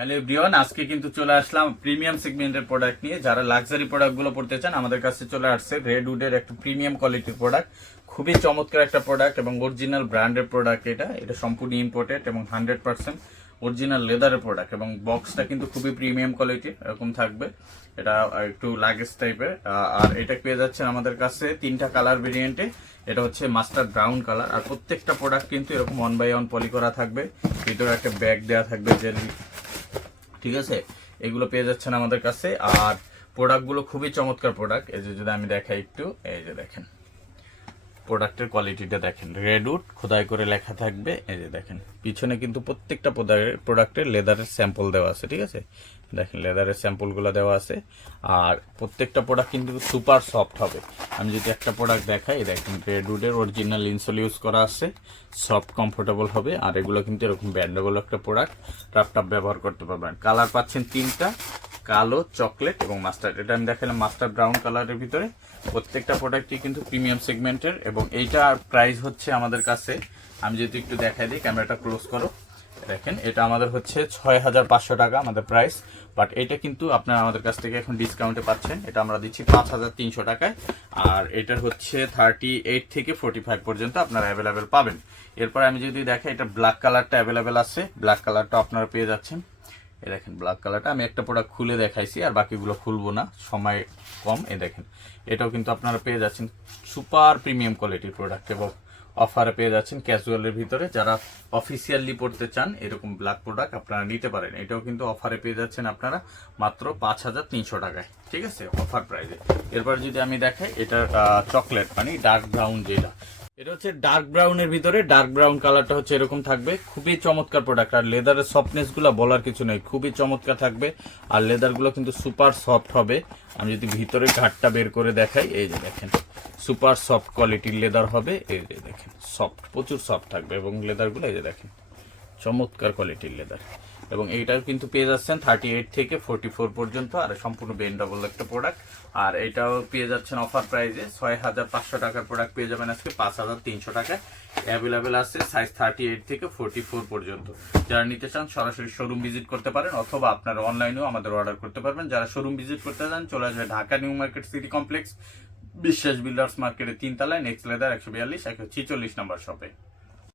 Hello everyone, আজকে কিন্তু চলে আসলাম প্রিমিয়াম সেগমেন্টের প্রোডাক্ট নিয়ে। যারা লাক্সারি প্রোডাক্টগুলো পড়তে চান আমাদের কাছে চলে আসছে রেডউডের একটা প্রিমিয়াম কোয়ালিটির প্রোডাক্ট। খুবই চমৎকার একটা প্রোডাক্ট এবং অরিজিনাল ব্র্যান্ডের প্রোডাক্ট। এটা সম্পূর্ণ ইম্পোর্টেড এবং 100% অরিজিনাল লেদারের প্রোডাক্ট এবং বক্সটা কিন্তু খুবই প্রিমিয়াম কোয়ালিটির এরকম থাকবে। এটা একটু লাগেজ টাইপের। আর এটা পেয়ে যাচ্ছেন আমাদের কাছে তিনটা কালার ভেরিয়েন্টে। এটা হচ্ছে মাস্টার্ড ব্রাউন কালার। আর প্রত্যেকটা প্রোডাক্ট কিন্তু এরকম 1 বাই 1 পলি করা থাকবে। ভিতরে একটা ব্যাগ দেওয়া থাকবে জেলি, ঠিক আছে। এগুলো পেয়ে যাচ্ছেন আমাদের কাছে। আর প্রোডাক্টগুলো খুবই চমৎকার প্রোডাক্ট। এই যে যদি আমি দেখাই একটু, এই যে দেখেন প্রোডাক্টের কোয়ালিটিটা দেখেন, রেডউড খোদাই করে লেখা থাকবে। এই যে দেখেন পিছনে কিন্তু প্রত্যেকটা প্রোডাক্টের লেদারের স্যাম্পল দেওয়া আছে, ঠিক আছে। দেখেন লেদারের স্যাম্পলগুলো দেওয়া আছে। আর প্রত্যেকটা প্রোডাক্ট কিন্তু সুপার সফট হবে। আমি যদি একটা প্রোডাক্ট দেখাই, দেখেন রেডউডের অরিজিনাল ইনসোল ইউজ করা আছে, সফট কমফোর্টেবল হবে। আর এগুলো কিন্তু এরকম ব্যান্ডেবল একটা প্রোডাক্ট, টাপ ব্যবহার করতে পারবেন। কালার পাচ্ছেন তিনটা, কালো, চকলেট এবং মাস্টার্ড। এটা আমি দেখালাম মাস্টার্ড ব্রাউন কালারের ভিতরে। প্রত্যেকটা প্রোডাক্টই কিন্তু প্রিমিয়াম সেগমেন্টের এবং এইটার প্রাইস হচ্ছে আমাদের কাছে, আমি যদি একটু দেখাই দিই, ক্যামেরাটা ক্লোজ করো, দেখেন এটা আমাদের হচ্ছে 6500 টাকা আমাদের প্রাইস। বাট এটা কিন্তু আপনারা আমাদের কাছ থেকে এখন ডিসকাউন্টে পাচ্ছেন। এটা আমরা দিচ্ছি 5300 টাকায়। আর এটার হচ্ছে 38 থেকে 45 পর্যন্ত আপনারা অ্যাভেলেবেল পাবেন। এরপর আমি যদি দেখাই, এটা ব্ল্যাক কালারটা অ্যাভেলেবেল আছে। ব্ল্যাক কালারটা আপনারা পেয়ে যাচ্ছেন। এই দেখেন ব্ল্যাক কালারটা আমি একটা প্রোডাক্ট খুলে দেখাইছি, আর বাকিগুলো খুলবো না, সময় কম। এই দেখেন এটাও কিন্তু আপনারা পেয়ে যাচ্ছেন সুপার প্রিমিয়াম কোয়ালিটির প্রোডাক্ট এবং অফারে পেয়ে যাচ্ছেন ক্যাজুয়ালের ভিতরে। যারা অফিসিয়ালি পড়তে চান এরকম ব্ল্যাক প্রোডাক্ট আপনারা নিতে পারেন। এটাও কিন্তু অফারে পেয়ে যাচ্ছেন আপনারা মাত্র 5300 টাকায়, ঠিক আছে, অফার প্রাইসে। এরপর যদি আমি দেখাই, এটার চকলেট মানে ডার্ক ব্রাউন, যেটা এটা হচ্ছে ডার্ক ব্রাউনের ভিতরে, ডার্ক ব্রাউন কালারটা হচ্ছে এরকম থাকবে। খুবই চমৎকার প্রোডাক্ট। আর লেদারের সফটনেস গুলো বলার কিছু নেই, খুবই চমৎকার থাকবে। আর লেদার গুলো কিন্তু সুপার সফট হবে। আমি যদি ভিতরে ঘাটটা বের করে দেখাই, এই যে দেখেন সুপার সফট কোয়ালিটির লেদার হবে। এই যে দেখেন সফট, প্রচুর সফট থাকবে এবং লেদার গুলো এই যে দেখেন চমৎকার কোয়ালিটির লেদার। এবং এইটাও কিন্তু পেয়ে যাচ্ছেন 38 থেকে 44 পর্যন্ত। আর সম্পূর্ণ বেন্ডেবল একটা প্রোডাক্ট। আর এটাও পেয়ে যাচ্ছেন অফার প্রাইসে 6500 টাকার প্রোডাক্ট পেয়ে যাবেন আজকে 5300 টাকায়। অ্যাভেলেবেল আছে সাইজ 38 থেকে 44 পর্যন্ত। যারা নিতে চান সরাসরি শোরুম ভিজিট করতে পারেন, অথবা আপনারা অনলাইনেও আমাদের অর্ডার করতে পারবেন। যারা শোরুম ভিজিট করতে চান চলে আসবে Dhaka new market city complex, বিশ্বাস বিল্ডার্স মার্কেটের 3 তলায়, নেক্সট লেদার 142 146 নম্বর শপে।